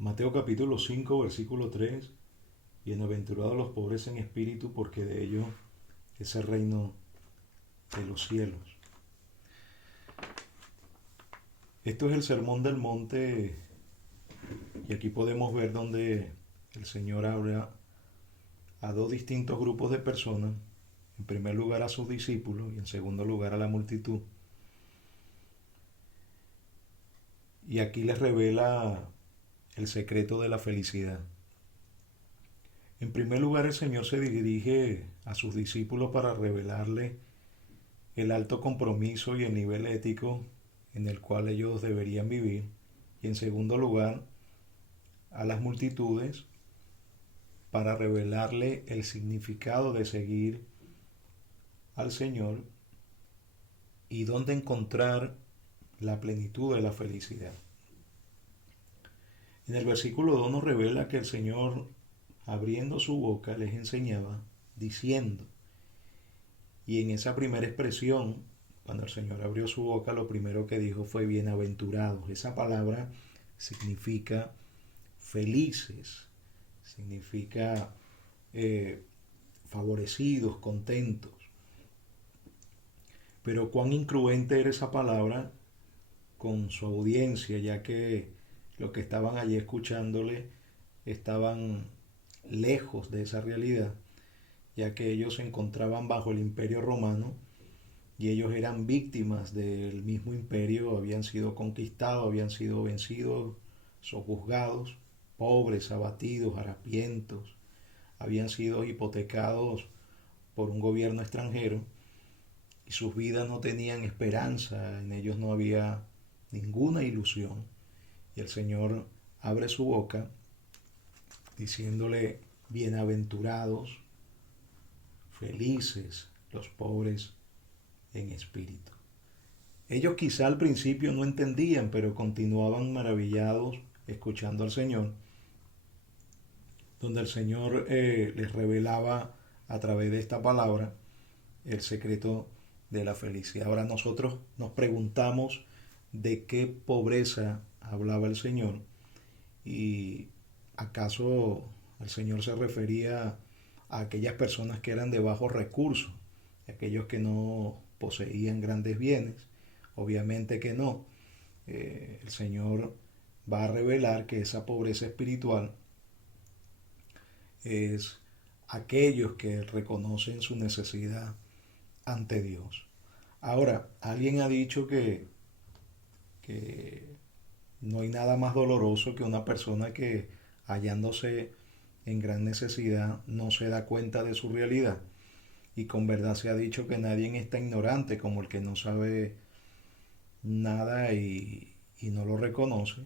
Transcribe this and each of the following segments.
Mateo capítulo 5, versículo 3. Bienaventurados los pobres en espíritu, porque de ellos es el reino de los cielos. Esto es el sermón del monte y aquí podemos ver donde el Señor habla a dos distintos grupos de personas. En primer lugar a sus discípulos y en segundo lugar a la multitud. Y aquí les revela el secreto de la felicidad. En primer lugar, el Señor se dirige a sus discípulos para revelarle el alto compromiso y el nivel ético en el cual ellos deberían vivir. Y en segundo lugar, a las multitudes para revelarle el significado de seguir al Señor y dónde encontrar la plenitud de la felicidad. En el versículo 2 nos revela que el Señor, abriendo su boca, les enseñaba diciendo. Y en esa primera expresión, cuando el Señor abrió su boca, lo primero que dijo fue bienaventurados. Esa palabra significa felices, significa favorecidos, contentos. Pero cuán incruente era esa palabra con su audiencia, ya que los que estaban allí escuchándole estaban lejos de esa realidad, ya que ellos se encontraban bajo el imperio romano y ellos eran víctimas del mismo imperio, habían sido conquistados, habían sido vencidos, sojuzgados, pobres, abatidos, harapientos, habían sido hipotecados por un gobierno extranjero y sus vidas no tenían esperanza, en ellos no había ninguna ilusión. Y el Señor abre su boca diciéndole bienaventurados, felices los pobres en espíritu. Ellos quizá al principio no entendían, pero continuaban maravillados escuchando al Señor, donde el Señor les revelaba a través de esta palabra el secreto de la felicidad. Ahora nosotros nos preguntamos de qué pobreza hablaba el Señor y acaso el Señor se refería a aquellas personas que eran de bajos recursos, aquellos que no poseían grandes bienes. Obviamente que no. El Señor va a revelar que esa pobreza espiritual es aquellos que reconocen su necesidad ante Dios. Ahora, alguien ha dicho que no hay nada más doloroso que una persona que hallándose en gran necesidad no se da cuenta de su realidad. Y con verdad se ha dicho que nadie está ignorante como el que no sabe nada y no lo reconoce,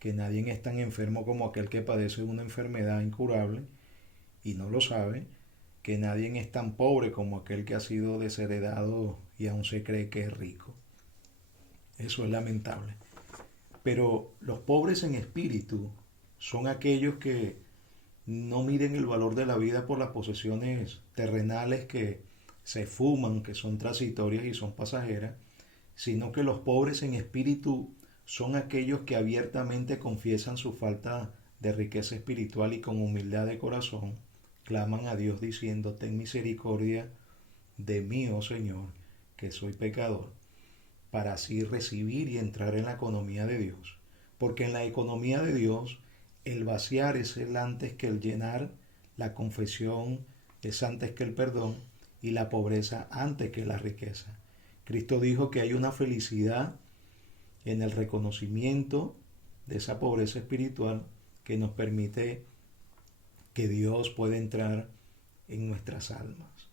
que nadie es tan enfermo como aquel que padece una enfermedad incurable y no lo sabe, que nadie es tan pobre como aquel que ha sido desheredado y aún se cree que es rico. Eso es lamentable. Pero los pobres en espíritu son aquellos que no miden el valor de la vida por las posesiones terrenales que se fuman, que son transitorias y son pasajeras, sino que los pobres en espíritu son aquellos que abiertamente confiesan su falta de riqueza espiritual y con humildad de corazón claman a Dios diciendo, ten misericordia de mí, oh Señor, que soy pecador, para así recibir y entrar en la economía de Dios. Porque en la economía de Dios, el vaciar es el antes que el llenar, la confesión es antes que el perdón y la pobreza antes que la riqueza. Cristo dijo que hay una felicidad en el reconocimiento de esa pobreza espiritual que nos permite que Dios pueda entrar en nuestras almas.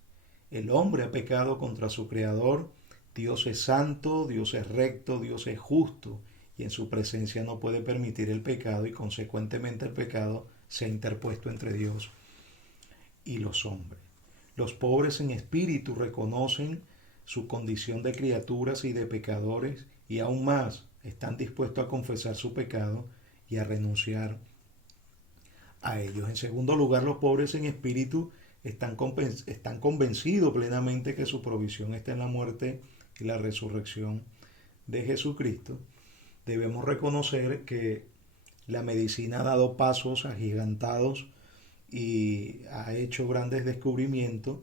El hombre ha pecado contra su Creador, Dios es santo, Dios es recto, Dios es justo y en su presencia no puede permitir el pecado y consecuentemente el pecado se ha interpuesto entre Dios y los hombres. Los pobres en espíritu reconocen su condición de criaturas y de pecadores y aún más están dispuestos a confesar su pecado y a renunciar a ellos. En segundo lugar, los pobres en espíritu están convencidos plenamente que su provisión está en la muerte y la resurrección de Jesucristo. Debemos reconocer que La medicina ha dado pasos agigantados y ha hecho grandes descubrimientos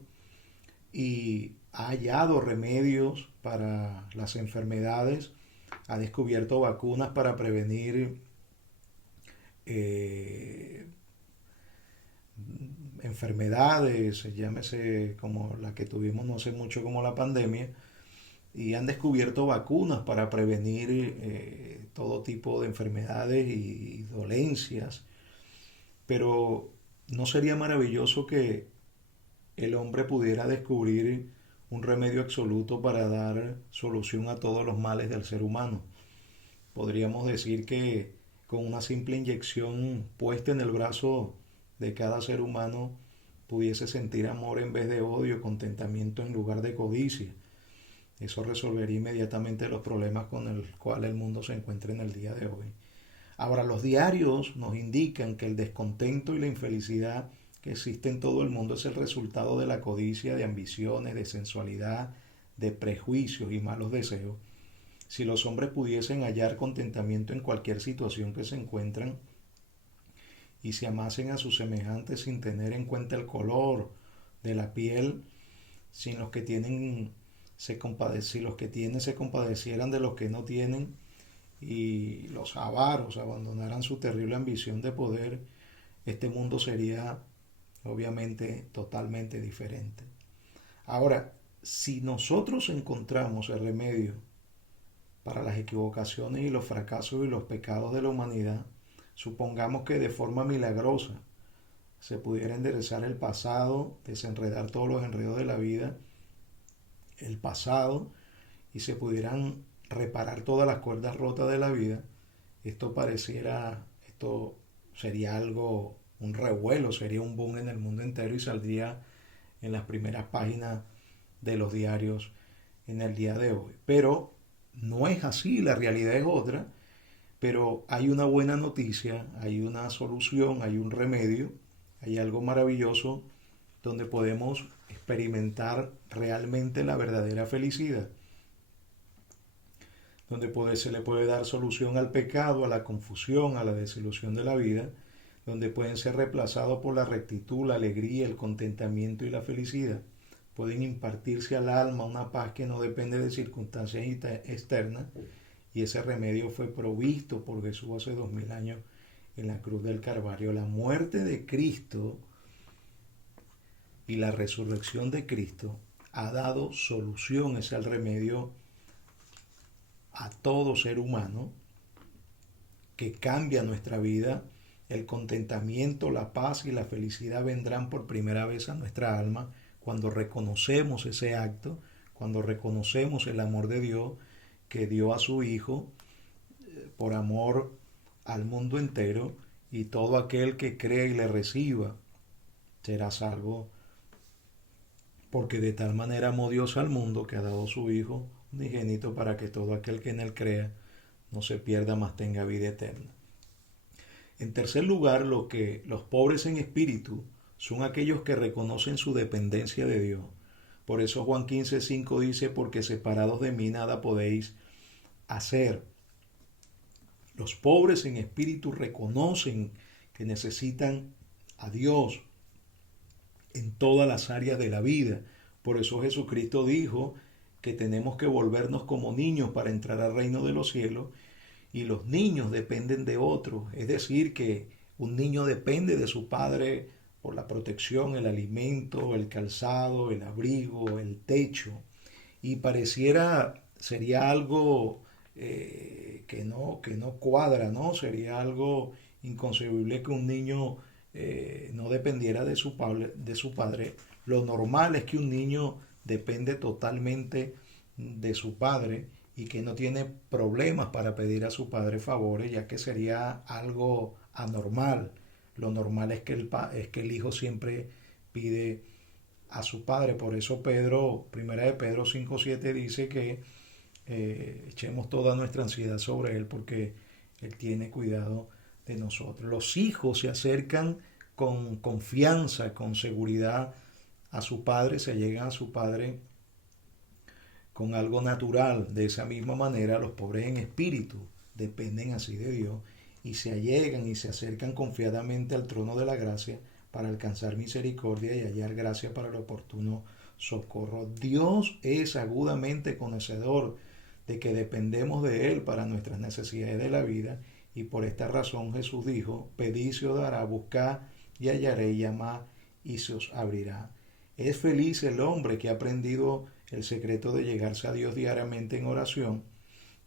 y ha hallado remedios para las enfermedades, ha descubierto vacunas para prevenir eh, enfermedades, llámese como la que tuvimos no hace mucho como la pandemia, y han descubierto vacunas para prevenir todo tipo de enfermedades y dolencias. Pero ¿no sería maravilloso que el hombre pudiera descubrir un remedio absoluto para dar solución a todos los males del ser humano? Podríamos decir que con una simple inyección puesta en el brazo de cada ser humano pudiese sentir amor en vez de odio, contentamiento en lugar de codicia. Eso resolvería inmediatamente los problemas con el cual el mundo se encuentra en el día de hoy. Ahora, los diarios nos indican que el descontento y la infelicidad que existe en todo el mundo es el resultado de la codicia, de ambiciones, de sensualidad, de prejuicios y malos deseos. Si los hombres pudiesen hallar contentamiento en cualquier situación que se encuentran y se amasen a sus semejantes sin tener en cuenta el color de la piel, sin los que tienen si los que tienen se compadecieran de los que no tienen y los avaros abandonaran su terrible ambición de poder, este mundo sería obviamente totalmente diferente. Ahora, si nosotros encontramos el remedio para las equivocaciones y los fracasos y los pecados de la humanidad, supongamos que de forma milagrosa se pudiera enderezar el pasado, desenredar todos los enredos de la vida, el pasado, y se pudieran reparar todas las cuerdas rotas de la vida, esto sería algo, un revuelo, sería un boom en el mundo entero y saldría en las primeras páginas de los diarios en el día de hoy. Pero no es así, la realidad es otra, pero hay una buena noticia, hay una solución, hay un remedio, hay algo maravilloso donde podemos experimentar realmente la verdadera felicidad, donde se le puede dar solución al pecado, a la confusión, a la desilusión de la vida, donde pueden ser reemplazados por la rectitud, la alegría, el contentamiento y la felicidad. Pueden impartirse al alma una paz que no depende de circunstancias externas, y ese remedio fue provisto por Jesús hace 2000 años en la cruz del Calvario. La muerte de Cristo y la resurrección de Cristo ha dado solución, es el remedio a todo ser humano que cambia nuestra vida. El contentamiento, la paz y la felicidad vendrán por primera vez a nuestra alma cuando reconocemos ese acto, cuando reconocemos el amor de Dios que dio a su Hijo por amor al mundo entero, y todo aquel que cree y le reciba será salvo, porque de tal manera amó Dios al mundo que ha dado su Hijo unigénito para que todo aquel que en él crea no se pierda, mas tenga vida eterna. En tercer lugar, los pobres en espíritu son aquellos que reconocen su dependencia de Dios. Por eso Juan 15:5 dice, porque separados de mí nada podéis hacer. Los pobres en espíritu reconocen que necesitan a Dios en todas las áreas de la vida. Por eso Jesucristo dijo que tenemos que volvernos como niños para entrar al reino de los cielos, y los niños dependen de otros. Es decir, que un niño depende de su padre por la protección, el alimento, el calzado, el abrigo, el techo. Y sería algo que no cuadra, ¿no? Sería algo inconcebible que un niño no dependiera de su padre. Lo normal es que un niño depende totalmente de su padre y que no tiene problemas para pedir a su padre favores, ya que sería algo anormal. Lo normal es que es que el hijo siempre pide a su padre. Por eso primera de Pedro 5:7 dice que echemos toda nuestra ansiedad sobre él, porque él tiene cuidado de nosotros. Los hijos se acercan con confianza, con seguridad a su padre, se llegan a su padre con algo natural. De esa misma manera, los pobres en espíritu dependen así de Dios y se allegan y se acercan confiadamente al trono de la gracia para alcanzar misericordia y hallar gracia para el oportuno socorro. Dios es agudamente conocedor de que dependemos de Él para nuestras necesidades de la vida, y por esta razón Jesús dijo: pedid y se os dará, buscad y hallaréis, llamad y se os abrirá. Es feliz el hombre que ha aprendido el secreto de llegarse a Dios diariamente en oración,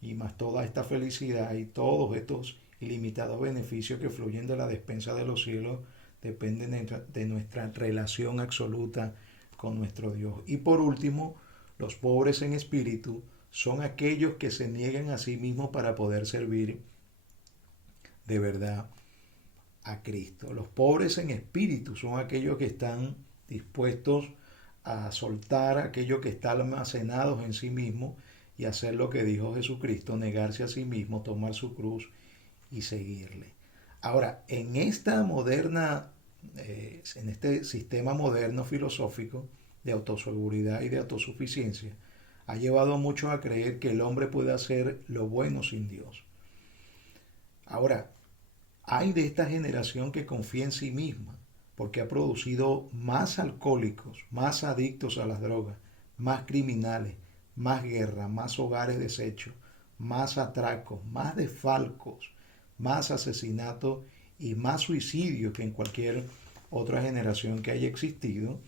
y más toda esta felicidad y todos estos ilimitados beneficios que fluyen de la despensa de los cielos dependen de nuestra relación absoluta con nuestro Dios. Y por último, los pobres en espíritu son aquellos que se niegan a sí mismos para poder servir de verdad a Cristo. Los pobres en espíritu son aquellos que están dispuestos a soltar aquello que está almacenados en sí mismos y hacer lo que dijo Jesucristo: negarse a sí mismo, tomar su cruz y seguirle. Ahora, en esta moderna, en este sistema moderno filosófico de autoseguridad y de autosuficiencia, ha llevado a muchos a creer que el hombre puede hacer lo bueno sin Dios. Ahora, hay de esta generación que confía en sí misma, porque ha producido más alcohólicos, más adictos a las drogas, más criminales, más guerra, más hogares deshechos, más atracos, más desfalcos, más asesinatos y más suicidio que en cualquier otra generación que haya existido.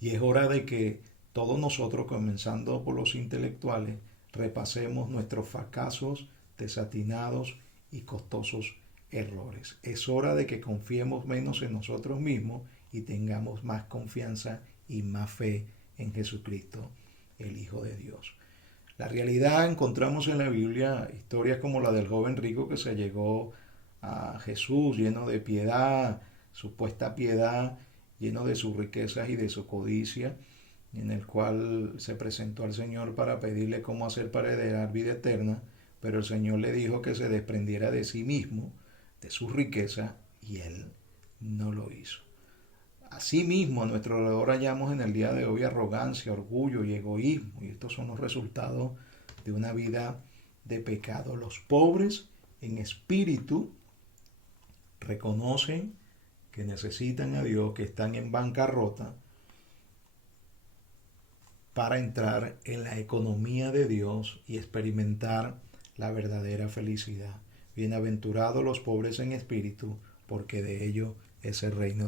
Y es hora de que todos nosotros, comenzando por los intelectuales, repasemos nuestros fracasos, desatinados y costosos errores. Es hora de que confiemos menos en nosotros mismos y tengamos más confianza y más fe en Jesucristo, el Hijo de Dios. La realidad, encontramos en la Biblia historias como la del joven rico que se llegó a Jesús lleno de piedad, supuesta piedad, lleno de sus riquezas y de su codicia, en el cual se presentó al Señor para pedirle cómo hacer para heredar vida eterna, pero el Señor le dijo que se desprendiera de sí mismo, de su riqueza, y él no lo hizo. Asimismo, a nuestro alrededor hallamos en el día de hoy arrogancia, orgullo y egoísmo, y estos son los resultados de una vida de pecado. Los pobres en espíritu reconocen que necesitan a Dios, que están en bancarrota, para entrar en la economía de Dios y experimentar la verdadera felicidad. Bienaventurados los pobres en espíritu, porque de ellos es el reino